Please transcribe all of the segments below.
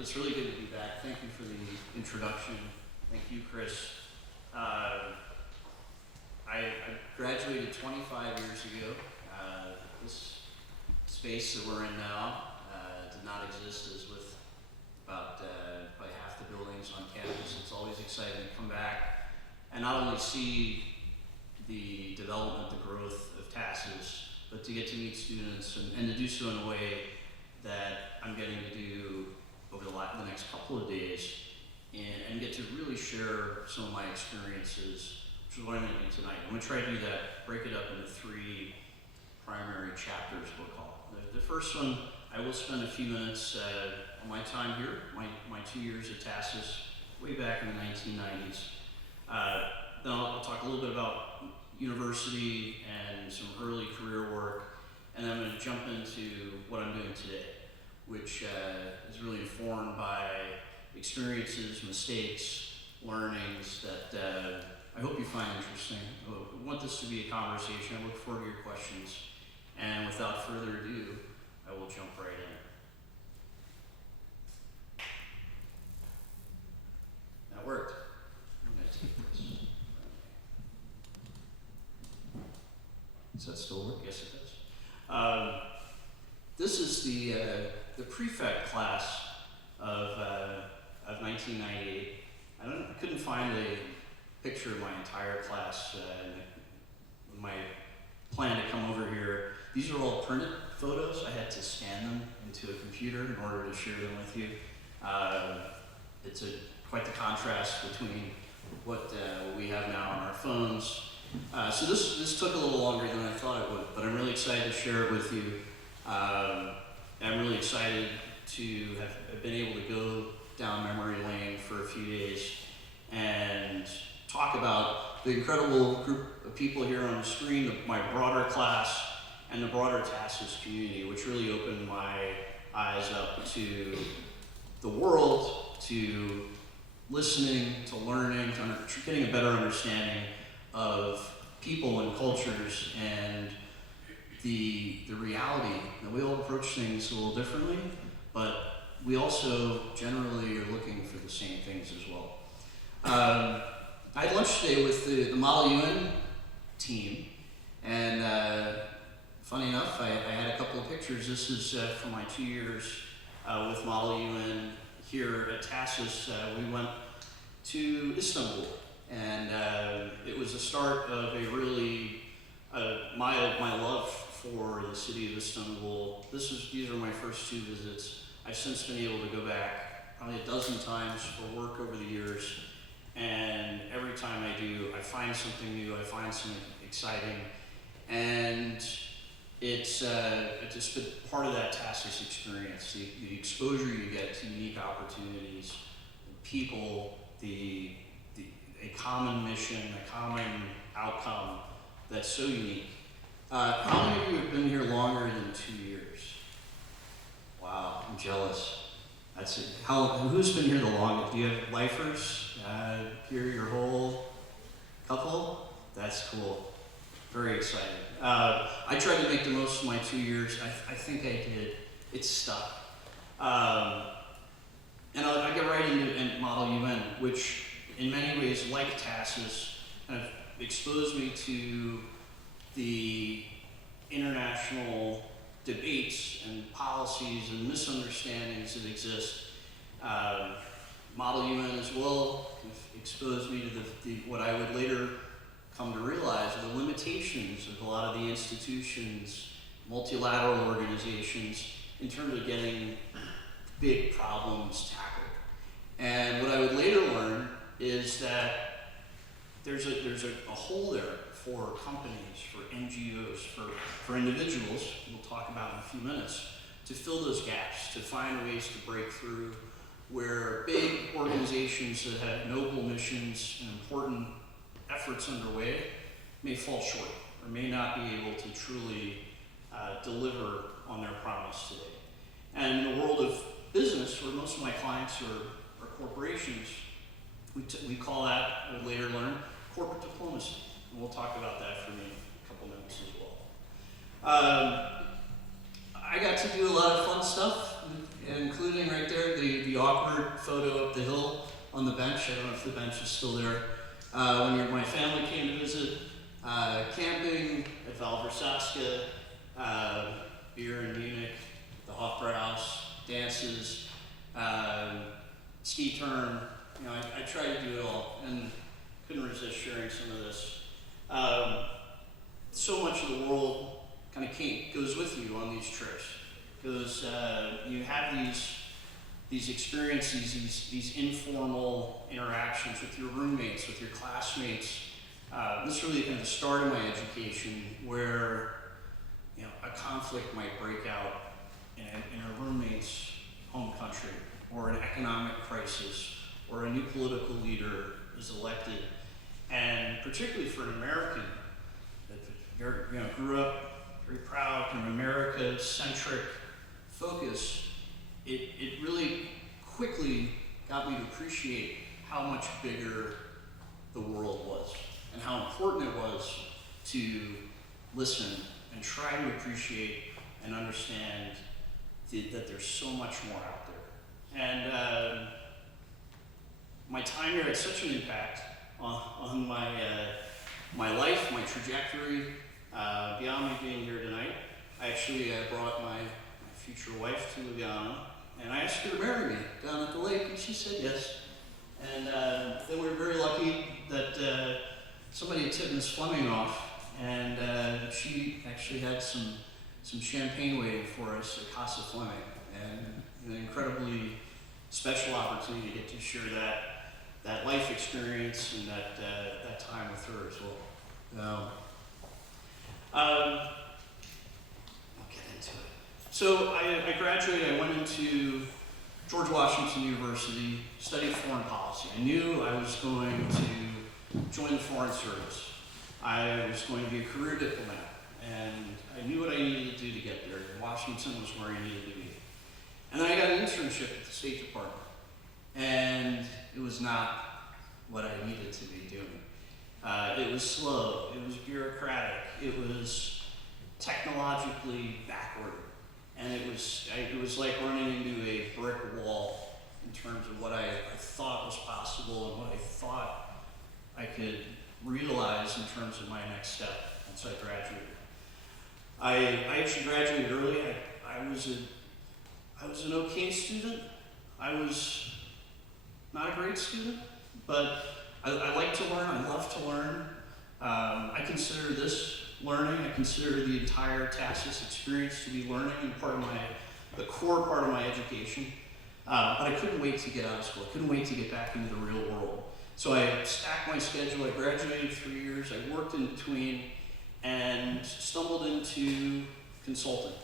It's really good to be back. Thank you for the introduction. Thank you, Chris. I graduated 25 years ago. This space that we're in now did not exist as with about probably half the buildings on campus. It's always exciting to come back and not only see the development, the growth of TASIS, but to get to meet students and to do so in a way that I'm getting to do over the next couple of days and get to really share some of my experiences, which is what I'm going to do tonight. I'm going to try to do that, break it up into 3 primary chapters, we'll call it. The first one, I will spend a few minutes on my time here, my 2 years at TASIS, way back in the 1990s. Then I'll talk a little bit about university and some early career work, and then I'm going to jump into what I'm doing today, which is really informed by experiences, mistakes, learnings that I hope you find interesting. I want this to be a conversation. I look forward to your questions. And without further ado, I will jump right in. That worked. I'm going to take this. Does that still work? Yes, it does. This is the prefect class of 1998. I couldn't find a picture of my entire class in my plan to come over here. These are all printed photos. I had to scan them into a computer in order to share them with you. It's quite the contrast between what we have now on our phones. So this took a little longer than I thought it would, but I'm really excited to share it with you. I'm really excited to have been able to go down memory lane for a few days and talk about the incredible group of people here on the screen, my broader class, and the broader TASIS community, which really opened my eyes up to the world, to listening, to learning, to getting a better understanding of people and cultures and the reality that we all approach things a little differently, but we also generally are looking for the same things as well. I had lunch today with the Model UN team, and funny enough, I had a couple of pictures. This is from my 2 years with Model UN here at TASIS. We went to Istanbul, and it was the start of a really my love for the city of Istanbul. These are my first 2 visits. I've since been able to go back probably a dozen times for work over the years, and every time I do, I find something new, I find something exciting, and it's just been part of that TASIS experience, the exposure you get to unique opportunities, people, a common mission, a common outcome that's so unique. How many of you have been here longer than 2 years? Wow, I'm jealous. That's it. Who's been here the longest? Do you have lifers here your whole couple? That's cool. Very exciting. I tried to make the most of my 2 years. I think I did. It's stuck. And I get right into Model UN, which in many ways, like TASIS, kind of exposed me to the international debates and policies and misunderstandings that exist. Model UN as well exposed me to what I would later come to realize are the limitations of a lot of the institutions, multilateral organizations, in terms of getting big problems tackled. And what I would later learn is that there's a hole there for companies, for NGOs, for individuals, we'll talk about in a few minutes, to fill those gaps, to find ways to break through where big organizations that have noble missions and important efforts underway may fall short or may not be able to truly deliver on their promise today. And in the world of business, where most of my clients are corporations, we call that, I would later learn, corporate diplomacy. And we'll talk about that for me in a couple minutes as well. I got to do a lot of fun stuff, including right there the the awkward photo up the hill on the bench. I don't know if the bench is still there. When my family came to visit, camping at Val Versace, beer in Munich, the Hofbrauhaus, dances, ski turn. You know, I tried to do it all and couldn't resist sharing some of this. So much of the world kind of goes with you on these trips, because you have these experiences, these informal interactions with your roommates, with your classmates. This is really kind of the start of my education, where a conflict might break out in a roommate's home country, or an economic crisis, or a new political leader is elected. And particularly for an American that grew up very proud, kind of America-centric focus, it really quickly got me to appreciate how much bigger the world was, and how important it was to listen and try to appreciate and understand that there's so much more out there. And my time here had such an impact on my life, my trajectory, beyond me being here tonight. I actually brought my future wife to Lugano, and I asked her to marry me down at the lake, and she said yes. And then we were very lucky that somebody had tipped Miss Fleming off, and she actually had some champagne waiting for us at Casa Fleming, and an incredibly special opportunity to get to share that life experience and that time with her as well. I'll get into it. So I graduated, I went into George Washington University, studied foreign policy. I knew I was going to join the Foreign Service. I was going to be a career diplomat, and I knew what I needed to do to get there. Washington was where I needed to be. And then I got an internship at the State Department, and it was not what I needed to be doing. It was slow, it was bureaucratic, it was technologically backward, and it was like running into a brick wall in terms of what I thought was possible and what I thought I could realize in terms of my next step once I graduated. I actually graduated early. I was an okay student. I was not a great student, but I like to learn. I love to learn. I consider this learning. I consider the entire TASIS experience to be learning and the core part of my education. But I couldn't wait to get out of school. I couldn't wait to get back into the real world. So I stacked my schedule. I graduated 3 years. I worked in between and stumbled into consulting,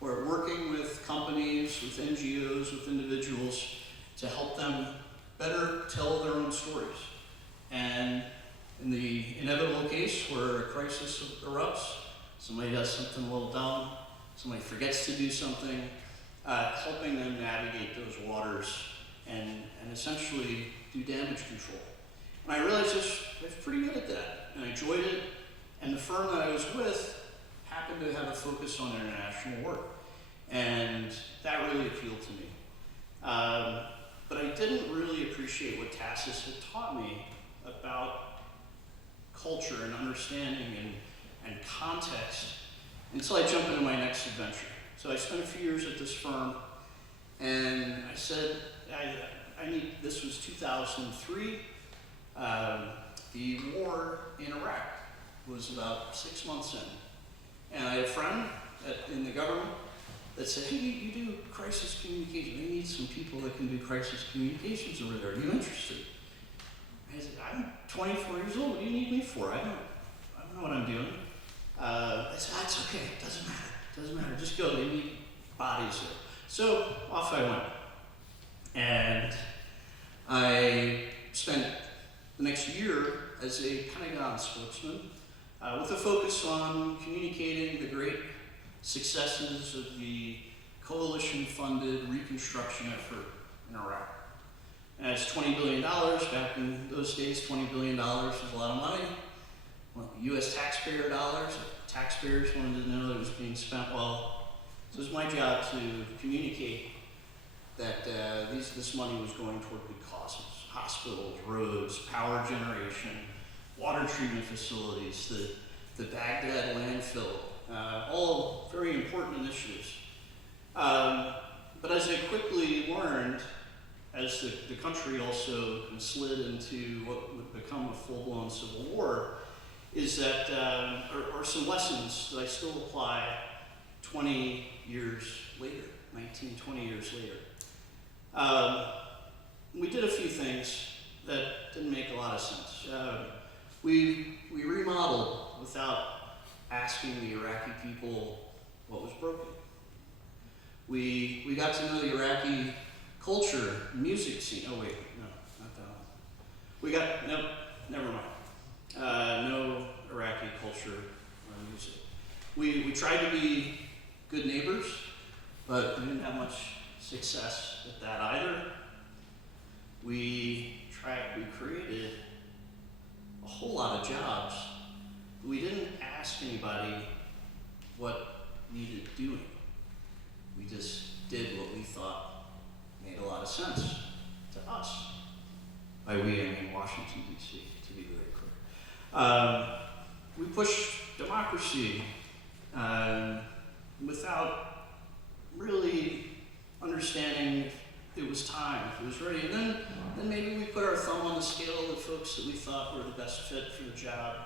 where working with companies, with NGOs, with individuals to help them better tell their own stories. And in the inevitable case where a crisis erupts, somebody does something a little dumb, somebody forgets to do something, helping them navigate those waters and essentially do damage control. And I realized I was pretty good at that, and I enjoyed it. And the firm that I was with happened to have a focus on international work, and that really appealed to me. But I didn't really appreciate what TASIS had taught me about culture and understanding and context until I jumped into my next adventure. So I spent a few years at this firm, and I said, this was 2003. The war in Iraq was about 6 months in. And I had a friend in the government that said, hey, you do crisis communication. We need some people that can do crisis communications over there. Are you interested? I said, I'm 24 years old. What do you need me for? I don't know what I'm doing. I said, it's okay. It doesn't matter. Just go. They need bodies there. So off I went. And I spent the next year as a Pentagon spokesman with a focus on communicating the great successes of the coalition-funded reconstruction effort in Iraq. And it's $20 billion. Back in those days, $20 billion was a lot of money. Well, U.S. taxpayer dollars. Taxpayers wanted to know that it was being spent well. So it was my job to communicate that this money was going toward good causes: hospitals, roads, power generation, water treatment facilities, the Baghdad landfill, all very important initiatives. But as I quickly learned, as the country also slid into what would become a full-blown civil war, is that, or some lessons that I still apply 20 years later, 19, 20 years later. We did a few things that didn't make a lot of sense. We remodeled without asking the Iraqi people what was broken. We got to know the Iraqi culture, music scene. Oh wait, no, not that one. Nope, never mind. No Iraqi culture or music. We tried to be good neighbors, but we didn't have much success at that either. We created a whole lot of jobs. We didn't ask anybody what needed doing. We just did what we thought made a lot of sense to us. By we, I mean Washington, D.C., to be very clear. We pushed democracy without really understanding if it was time, if it was ready. And then maybe we put our thumb on the scale of the folks that we thought were the best fit for the job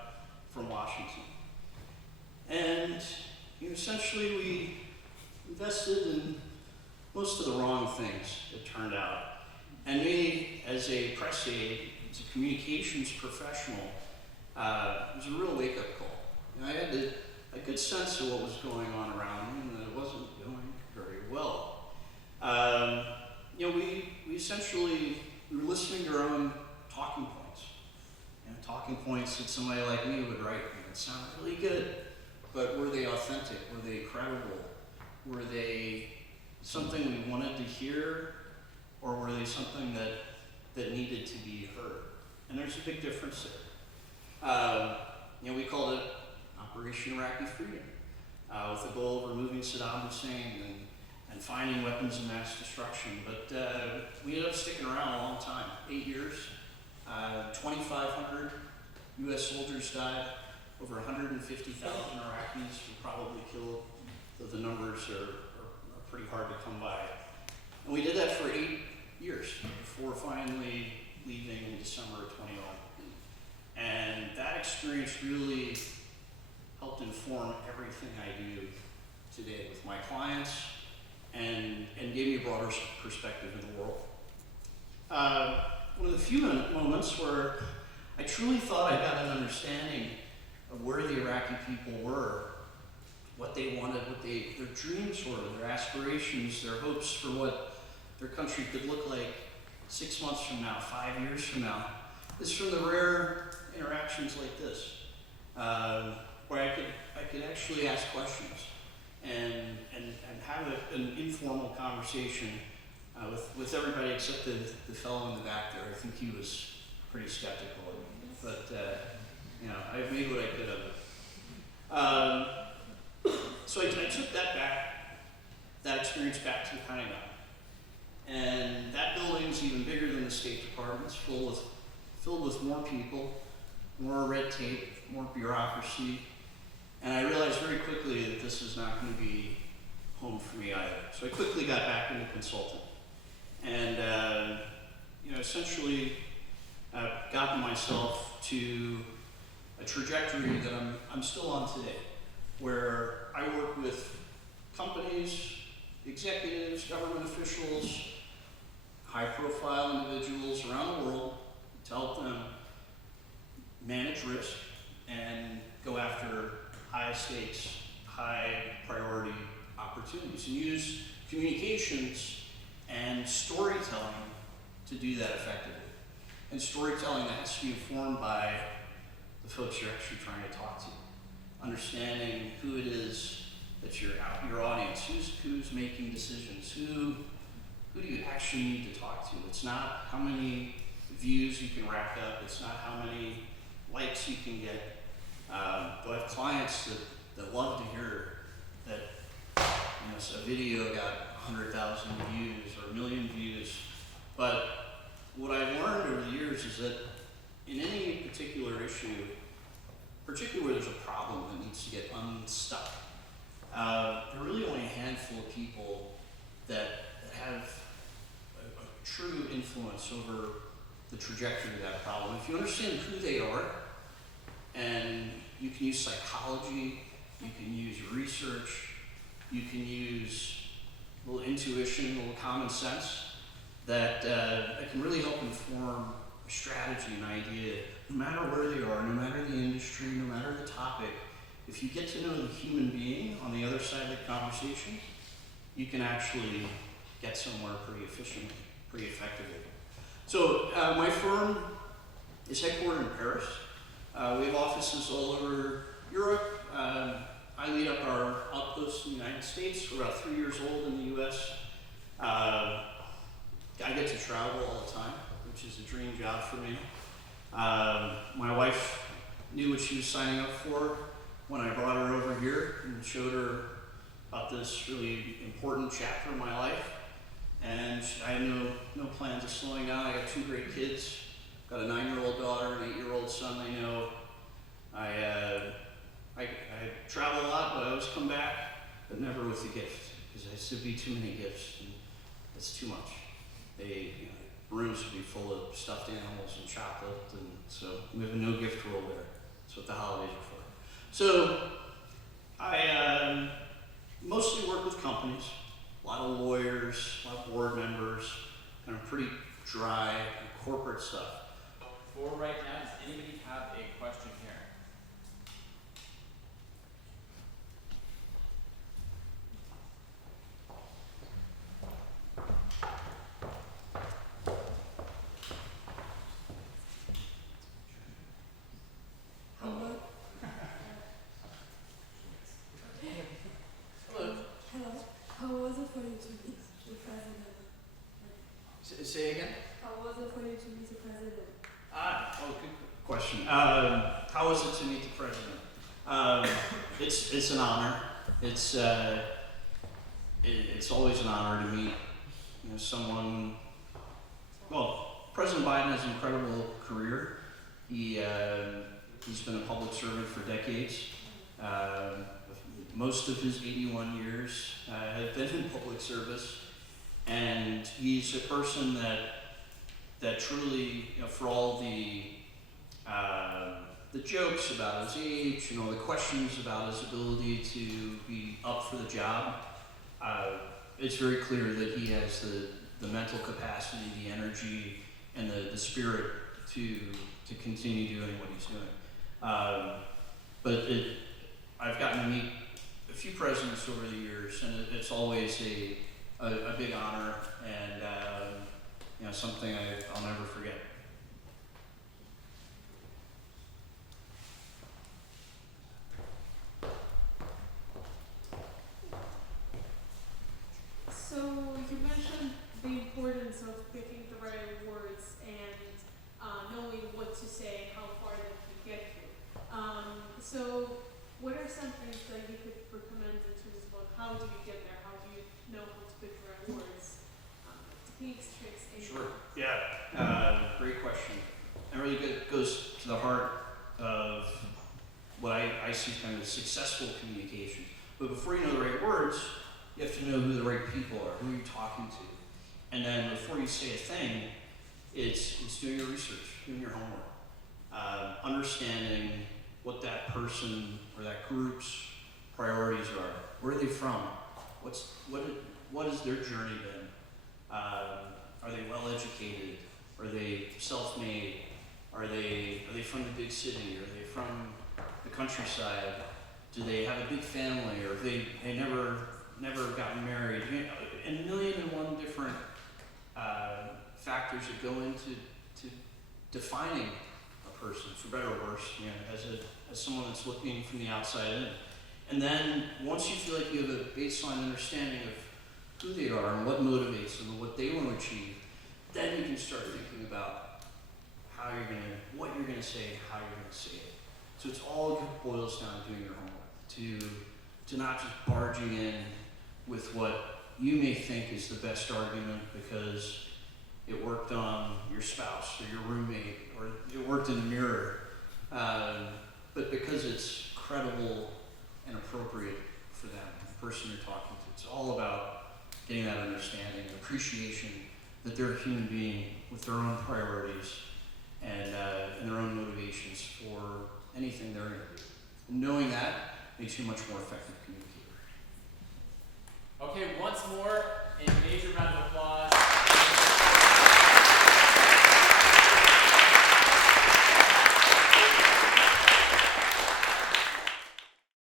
from Washington. And essentially we invested in most of the wrong things, it turned out. And me, as a press aide, as a communications professional, it was a real wake-up call. I had a good sense of what was going on around me and that it wasn't going very well. We essentially were listening to our own talking points. Talking points that somebody like me would write and it sounded really good, but were they authentic? Were they credible? Were they something we wanted to hear, or were they something that needed to be heard? And there's a big difference there. We called it Operation Iraqi Freedom, with the goal of removing Saddam Hussein and finding weapons of mass destruction. But we ended up sticking around a long time, 8 years. 2,500 U.S. soldiers died. Over 150,000 Iraqis were probably killed. The numbers are pretty hard to come by. And we did that for 8 years before finally leaving in December of 2011. And that experience really helped inform everything I do today with my clients and gave me a broader perspective in the world. One of the few moments where I truly thought I got an understanding of where the Iraqi people were, what they wanted, what their dreams were, their aspirations, their hopes for what their country could look like 6 months from now, 5 years from now, is from the rare interactions like this, where I could actually ask questions and have an informal conversation with everybody except the fellow in the back there. I think he was pretty skeptical of me, but I've made what I could of it. So I took that experience back to the Pentagon. And that building's even bigger than the State Department. It's filled with more people, more red tape, more bureaucracy. And I realized very quickly that this is not going to be home for me either. So I quickly got back into consulting. And essentially gotten myself to a trajectory that I'm still on today, where I work with companies, executives, government officials, high-profile individuals around the world to help them manage risk and go after high stakes, high priority opportunities, and use communications and storytelling to do that effectively. And storytelling that has to be informed by the folks you're actually trying to talk to, understanding who it is that your audience, who's making decisions, who do you actually need to talk to. It's not how many views you can rack up, it's not how many likes you can get. Though I have clients that love to hear that a video got 100,000 views or 1 million views. But what I've learned over the years is that in any particular issue, particularly where there's a problem that needs to get unstuck, there are really only a handful of people that have a true influence over the trajectory of that problem. If you understand who they are, and you can use psychology, you can use research, you can use a little intuition, a little common sense, that can really help inform a strategy, an idea, no matter where they are, no matter the industry, no matter the topic. If you get to know the human being on the other side of the conversation, you can actually get somewhere pretty efficiently, pretty effectively. So my firm is headquartered in Paris. We have offices all over Europe. I lead up our outpost in the United States. We're about 3 years old in the US. I get to travel all the time, which is a dream job for me. My wife knew what she was signing up for when I brought her over here and showed her about this really important chapter in my life. And I have no plans of slowing down. I got 2 great kids. Got a 9-year-old daughter, an 8-year-old son. I know I travel a lot, but I always come back, but never with a gift, because there'd be too many gifts, and it's too much. Rooms would be full of stuffed animals and chocolate, and so we have a no gift rule there. That's what the holidays are for. So I mostly work with companies, a lot of lawyers, a lot of board members, kind of pretty dry corporate stuff. For right now, does anybody have a question here? Say again? How was it for you to meet the president? Good question. How was it to meet the president? It's an honor. It's always an honor to meet someone. Well, President Biden has an incredible career. He's been a public servant for decades. Most of his 81 years have been in public service. And he's a person that truly, for all the jokes about his age, the questions about his ability to be up for the job, it's very clear that he has the mental capacity, the energy, and the spirit to continue doing what he's doing. But I've gotten to meet a few presidents over the years, and it's always a big honor, and something I'll never forget. So you mentioned the importance of picking the right words and knowing what to say, how far that you get to. So what are some things that you could recommend in terms of how do you get there? How do you know how to pick the right words? Techniques, tricks, anything? Sure. Yeah. Great question. And really goes to the heart of what I see kind of successful communication. But before you know the right words, you have to know who the right people are, who you're talking to. And then before you say a thing, it's doing your research, doing your homework, understanding what that person or that group's priorities are. Where are they from? What has their journey been? Are they well educated? Are they self-made? Are they from the big city? Are they from the countryside? Do they have a big family? Or have they never gotten married? And 1,000,001 different factors that go into defining a person, for better or worse, as someone that's looking from the outside in. And then once you feel like you have a baseline understanding of who they are and what motivates them and what they want to achieve, then you can start thinking about what you're gonna say, how you're gonna say it. So it's all boils down to doing your homework, to not just barging in with what you may think is the best argument because it worked on your spouse or your roommate, or it worked in the mirror, but because it's credible and appropriate for them, the person you're talking to. It's all about getting that understanding and appreciation that they're a human being with their own priorities and their own motivations for anything they're going to do. And knowing that makes you a much more effective communicator. Okay, once more, in major